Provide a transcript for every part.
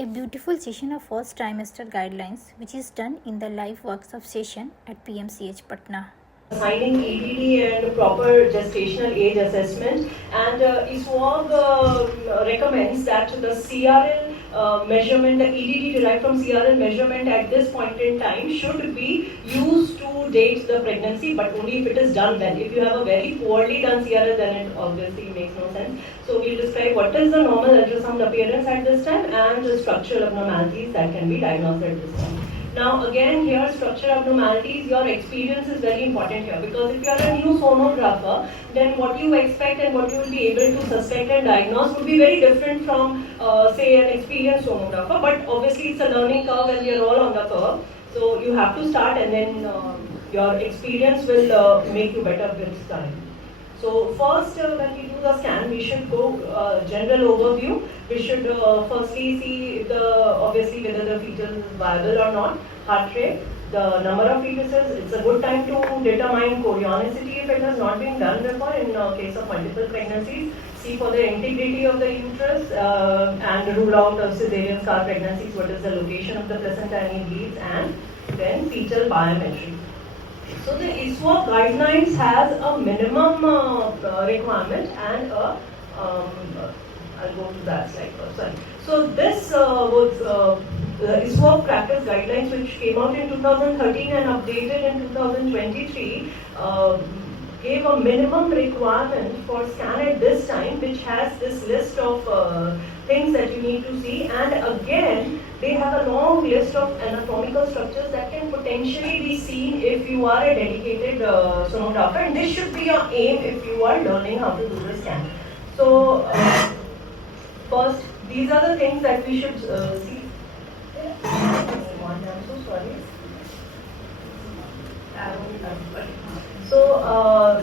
A beautiful session of first trimester guidelines, which is done in the live workshop session at pmch Patna. Assigning EDD and proper gestational age assessment, and ISWAG recommends that the CRL measurement, the EDD derived from CRL measurement at this point in time should be used to date the pregnancy, but only if it is done then. If you have a very poorly done CRL, then it obviously makes no sense. So we'll describe what is the normal ultrasound appearance at this time and the structural abnormalities that can be diagnosed at this time. Now again here, structural abnormalities, your experience is very important here, because if you are a new sonographer, then what you expect and what you will be able to suspect and diagnose would be very different from say an experienced sonographer, but obviously it's a learning curve and we are all on the curve. So you have to start, and then your experience will make you better with time. So first, when we do the scan, we should go general overview. We should firstly see if obviously whether the fetus is viable or not, heart rate, the number of fetuses. It's a good time to determine chorionicity if it has not been done before in case of multiple pregnancies. See for the integrity of the uterus and rule out cesarean scar pregnancies, what is the location of the placenta, any bleeds, and then fetal biometry. So the ISWA guidelines has a minimum requirement and I'll go to that slide first. Sorry. So this was the ISWA practice guidelines, which came out in 2013 and updated in 2023, gave a minimum requirement for scan at this time, which has this list of things that you need to see, and again they have a long list of anatomical structures that can potentially be seen if you are a dedicated sonographer, and this should be your aim if you are learning how to do the scan. So first, these are the things that we should see. I'm so sorry. So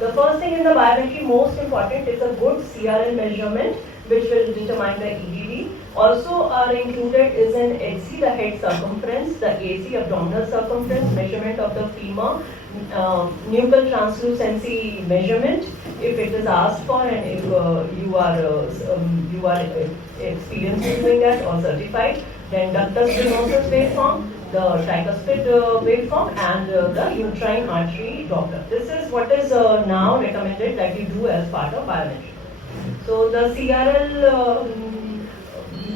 the first thing in the biometry, most important, is a good CRL measurement, which will determine the EDD. Also are included is an HC, the head circumference, the AC, abdominal circumference, measurement of the femur, nuchal translucency measurement, if it is asked for, and if you are experienced in doing that or certified. Then ductus venosus waveform, the tricuspid waveform, and the uterine artery Doppler. This is what is now recommended that you do as part of biometry. So the CRL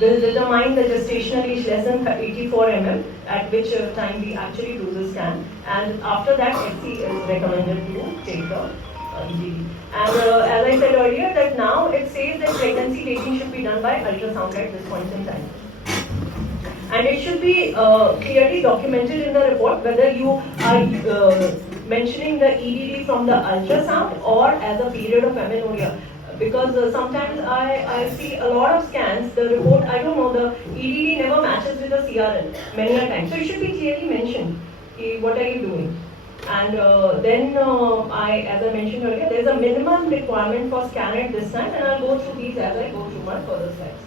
will determine the gestational age less than 84 mm, at which time we actually do the scan, and after that HC is recommended to take the EDD. And as I said earlier, that now it says that pregnancy dating should be done by ultrasound at this point in time. And it should be clearly documented in the report whether you are mentioning the EDD from the ultrasound or as a period of amenorrhea. Because sometimes I see a lot of scans, the report, I don't know, the EDD never matches with the CRL many a time. So it should be clearly mentioned, what are you doing? And then as I mentioned earlier, there's a minimum requirement for scan at this time, and I'll go through these as I go through my further slides.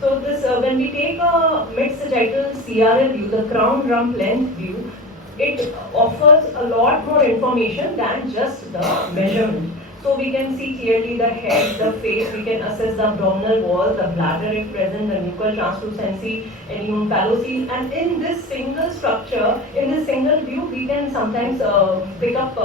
So this, when we take a mid-sagittal CRL view, the crown rump length view, it offers a lot more information than just the measurement. So we can see clearly the head, the face, we can assess the abdominal wall, the bladder if present, the nuchal translucency, any omphalocele, and in this single structure, in this single view, we can sometimes pick up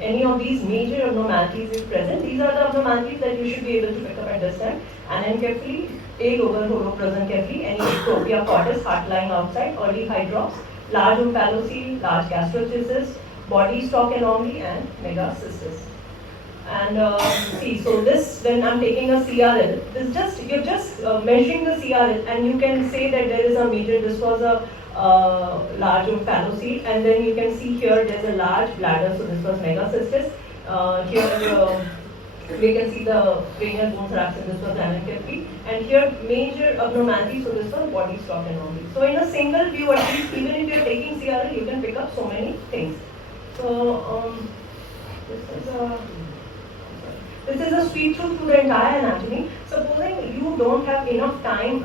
any of these major abnormalities if present. These are the abnormalities that you should be able to pick up at this time. Anencephaly, tail over holoprosencephaly, any ectopia cordis, heart lying outside, early hydrops, large omphalocele, large gastrocysts, body stalk anomaly, and megacystis. And see, so this, when I'm taking a CRL, you're just measuring the CRL, and you can say that there is a major, this was a large omphalocele, and then you can see here there's a large bladder, so this was megacystis. Here we can see the cranial bone fracture, this was anencephaly, and here major abnormality, so this was body stalk anomaly. So in a single view, at least, even if you're taking CRL, you can pick up so many things. So this is a sweep through the entire anatomy. Supposing you don't have enough time,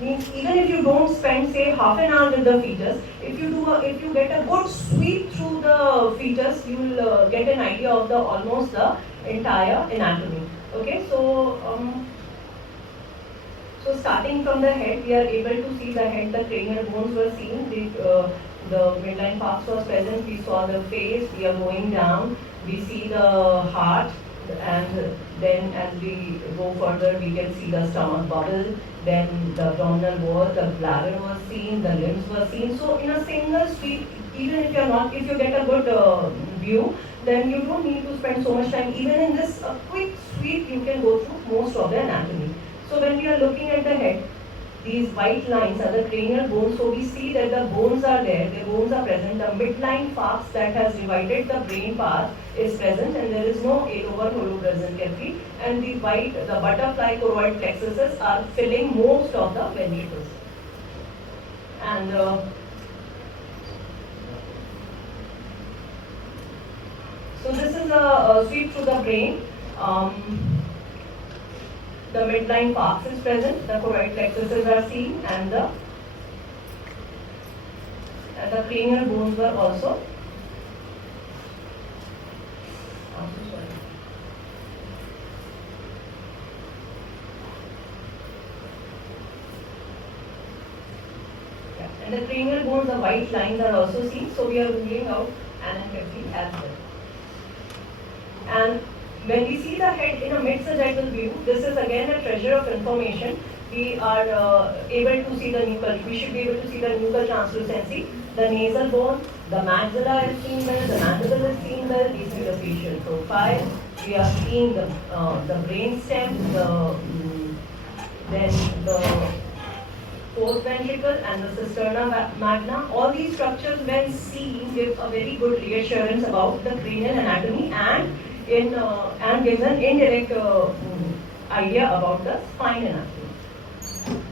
means even if you don't spend say half an hour with the fetus, if you get a good sweep through the fetus, you will get an idea of almost the entire anatomy. Okay, so So starting from the head, we are able to see the head, the cranial bones were seen, the midline parts was present, we saw the face, we are going down, we see the heart, and then as we go further, we can see the stomach bubble, then the abdominal wall, the bladder was seen, the limbs were seen. So in a single sweep, even if you get a good view, then you don't need to spend so much time. Even in this quick sweep, you can go through most of the anatomy. So when we are looking at the head, these white lines are the cranial bones. So we see that the bones are there, the bones are present. The midline falx that has divided the brain part is present, and there is no lower holobrazil cavity. And the butterfly choroid plexuses are filling most of the ventricles. And so this is a sweep through the brain. The midline falx is present, the choroid plexuses are seen, and the cranial bones were also. And the cranial bones, the white lines are also seen, so we are ruling out anencefali as well. And when we see the head in a mid-sagittal view, this is again a treasure of information. We are able to see the nuchal. We should be able to see the nuchal translucency, the nasal bone, the maxilla is seen well, the mandible is seen well. We see the facial profile. We are seeing the brain stem, then the fourth ventricle and the cisterna magna. All these structures, when seen, give a very good reassurance about the cranial anatomy and gives an indirect idea about the spine anatomy.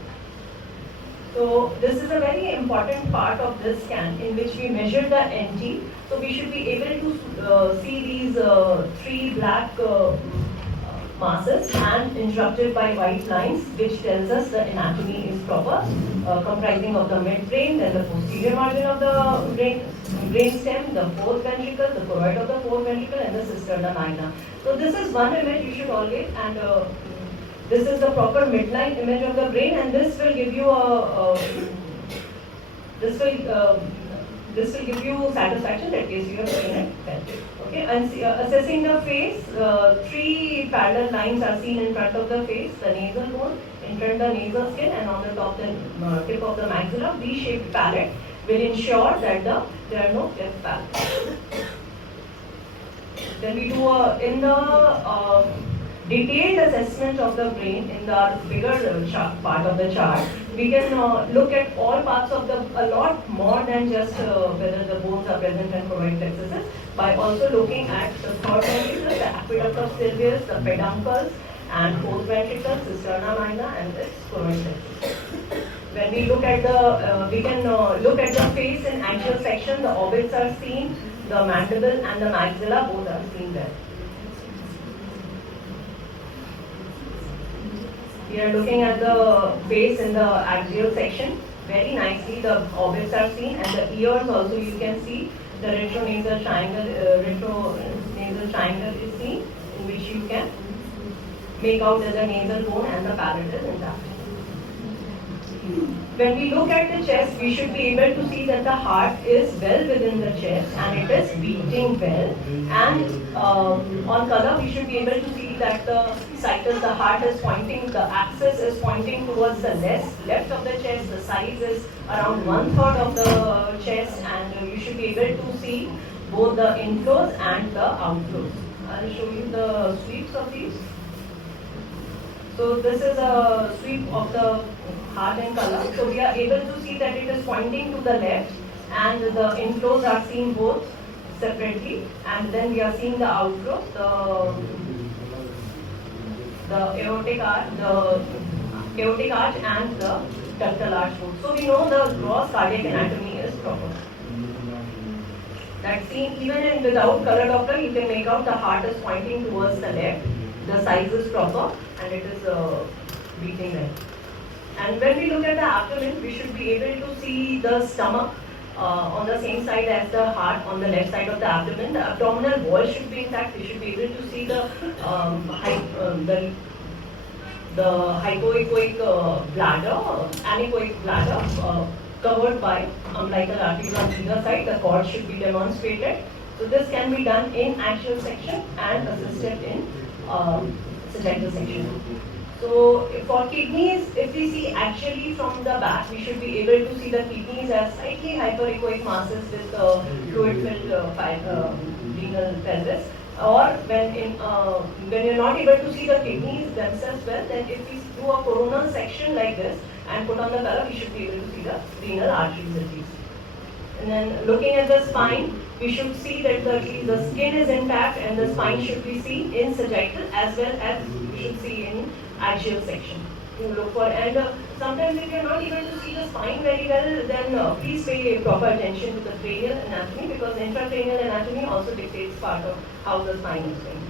So this is a very important part of this scan in which we measure the NT. So we should be able to see these three black masses and interrupted by white lines, which tells us the anatomy is proper, comprising of the midbrain, then the posterior margin of the brain stem, the fourth ventricle, the choroid of the fourth ventricle, and the cisterna magna. So this is one image you should always, and this is the proper midline image of the brain, and this will give you this will give you satisfaction that yes, you have seen it well. Okay, and assessing the face, three parallel lines are seen in front of the face, the nasal bone, in front of the nasal skin, and on the top, the tip of the maxilla. V-shaped palate will ensure that there are no cleft palates. Then we do in the detailed assessment of the brain in the bigger part of the chart. We can look at all parts of a lot more than just whether the bones are present and choroid plexuses, by also looking at the third ventricle, the aqueduct of Sylvius, the peduncles, and fourth ventricle, cisterna magna, and its choroid plexus. When we look at we can look at the face in axial section. The orbits are seen, the mandible and the maxilla both are seen there. We are looking at the face in the axial section very nicely. The orbits are seen, and the ears also you can see. The retronasal triangle is seen, in which you can make out that the nasal bone and the palate is intact. When we look at the chest, we should be able to see that the heart is well within the chest and it is beating well. And on color, we should be able to see that the situs, the heart is pointing, the axis is pointing towards the left of the chest. The size is around 1/3 of the chest, and you should be able to see both the inflows and the outflows. I'll show you the sweeps of these. So this is a sweep of the heart in color. So we are able to see that it is pointing to the left, and the inflows are seen both separately, and then we are seeing the outflows, the aortic arch and the ductal arch both. So we know the gross cardiac anatomy is proper. That's seen even without color Doppler. You can make out the heart is pointing towards the left, the size is proper, and it is beating well. And when we look at the abdomen, we should be able to see the stomach on the same side as the heart on the left side of the abdomen. The abdominal wall should be intact. We should be able to see the the hypoechoic bladder, anechoic bladder covered by umbilical arteries on either side. The cord should be demonstrated. So this can be done in axial section and assisted in sagittal section. So for kidneys, if we see actually from the back, we should be able to see the kidneys as slightly hyperechoic masses with fluid-filled renal pelvis. Or when you're not able to see the kidneys themselves well, then if we do a coronal section like this and put on the color, we should be able to see the renal arteries at least. And then looking at the spine, we should see that the skin is intact and the spine should be seen in sagittal as well as we should see in axial section to look for. And sometimes if you're not able to see the spine very well, then please pay proper attention to the cranial anatomy, because intracranial anatomy also dictates part of how the spine is going.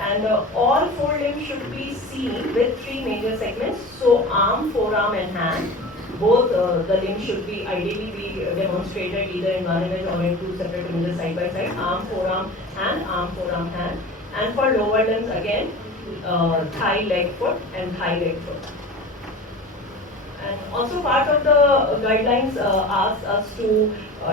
And all four limbs should be seen with three major segments. So arm, forearm and hand. Both the limbs should be ideally be demonstrated either in one image or in two separate images side by side. Arm, forearm, hand. And for lower limbs again, thigh, leg, foot and thigh, leg, foot. And also part of the guidelines asks us to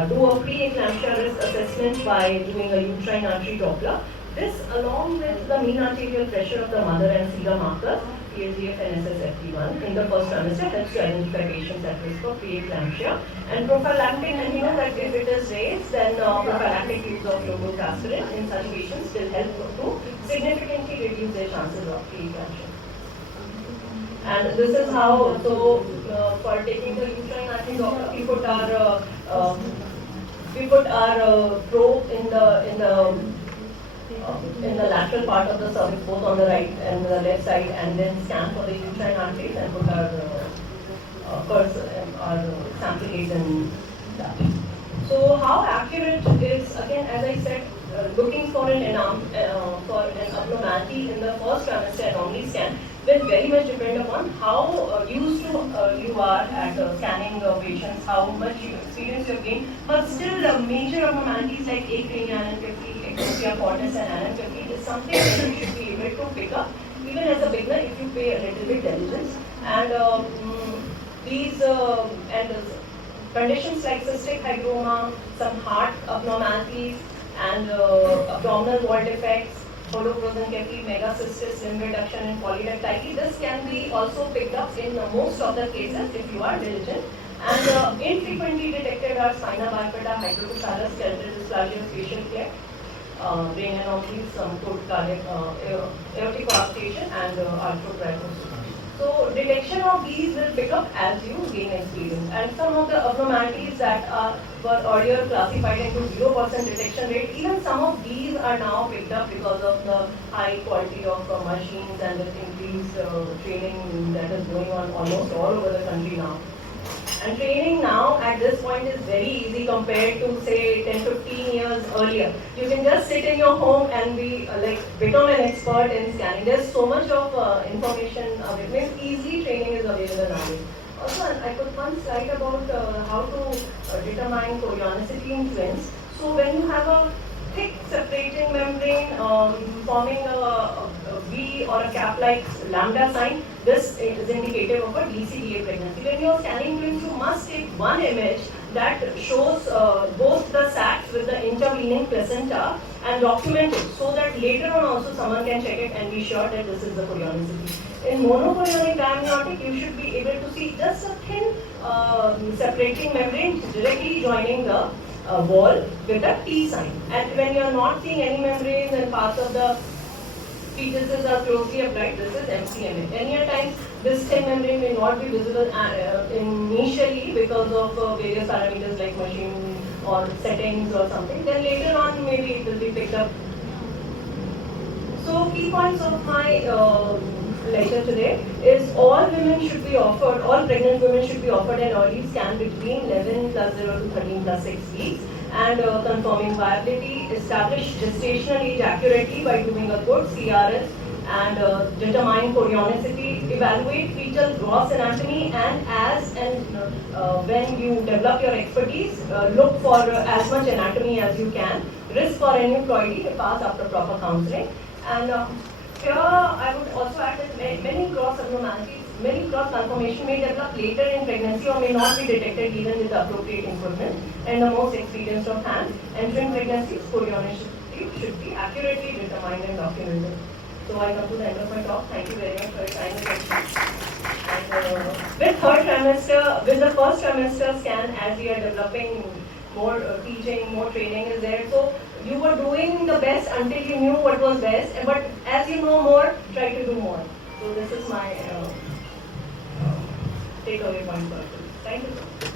do a pre-eclampsia risk assessment by doing a uterine artery Doppler. This along with the mean arterial pressure of the mother and feeder markers, PSGF and SSFT1 in the first trimester helps to identify patients at risk of pre-eclampsia. And prophylactic, and you know that if it is raised, then prophylactic use of levothyroxine in such patients will help to significantly reduce their chances of pre-eclampsia. And this is how, so for taking the uterine artery Doppler, we put our probe in the lateral part of the cervix, both on the right and the left side, and then scan for the uterine arteries and put our sample aid in that. So how accurate is, again, as I said, looking for an abnormality in the first trimester anomaly scan will very much depend upon how used to you are at scanning patients, how much experience you have gained. But still, the major abnormalities like acrania, anencefali, ectopia, cordis, and anencefali is something that you should be able to pick up, even as a beginner, if you pay a little bit diligence. And these conditions like cystic hygroma, some heart abnormalities, and abdominal wall defects, holocrosencephaly, megacystis, limb reduction, and polydactyly. This can be also picked up in most of the cases if you are diligent. And infrequently detected are spina bifida, hydrocephalus, skeletal dysplasia, facial cleft, brain anomalies, some cardiac aortic coarctation, and arthrogryposis. So detection of these will pick up as you gain experience. And some of the abnormalities that were earlier classified into 0% detection rate, even some of these are now picked up because of the high quality of machines and the increased training that is going on almost all over the country now. And training now at this point is very easy compared to say 10-15 years earlier. You can just sit in your home and be become an expert in scanning. There's so much of information available. Easily training is available nowadays. Also, I put one slide about how to determine chorionicity in twins. So when you have a thick separating membrane forming a V or a cap-like lambda sign, this is indicative of a DCDA pregnancy. When you are scanning twins, you must take one image that shows both the sacs with the intervening placenta and document it, so that later on also someone can check it and be sure that this is the chorionicity. In monochorionic diamniotic, you should be able to see just a thin separating membrane directly joining the wall with a T sign. And when you are not seeing any membranes and parts of the fetuses are closely applied, this is MCMA. Many a times this thin membrane may not be visible initially because of various parameters like machine or settings or something. Then later on maybe it will be picked up. So key points of my lecture today is all women should be offered, all pregnant women should be offered an early scan between 11 plus 0 to 13 plus 6 weeks, and confirming viability, establish gestational age accurately by doing a good CRS, and determine chorionicity, evaluate fetal gross anatomy, and when you develop your expertise, look for as much anatomy as you can, risk for aneuploidy, pass after proper counseling. And Here, I would also add that many cross abnormalities, many cross conformation may develop later in pregnancy or may not be detected even with the appropriate equipment. And the most experienced of hands entering pregnancy, chorionicity should be accurately determined and documented. So I come to the end of my talk. Thank you very much for your time and attention. And with the first trimester scan, as we are developing more teaching, more training is there. So you were doing the best until you knew what was best. But as you know more, try to do more. So this is my takeaway point for this. Thank you.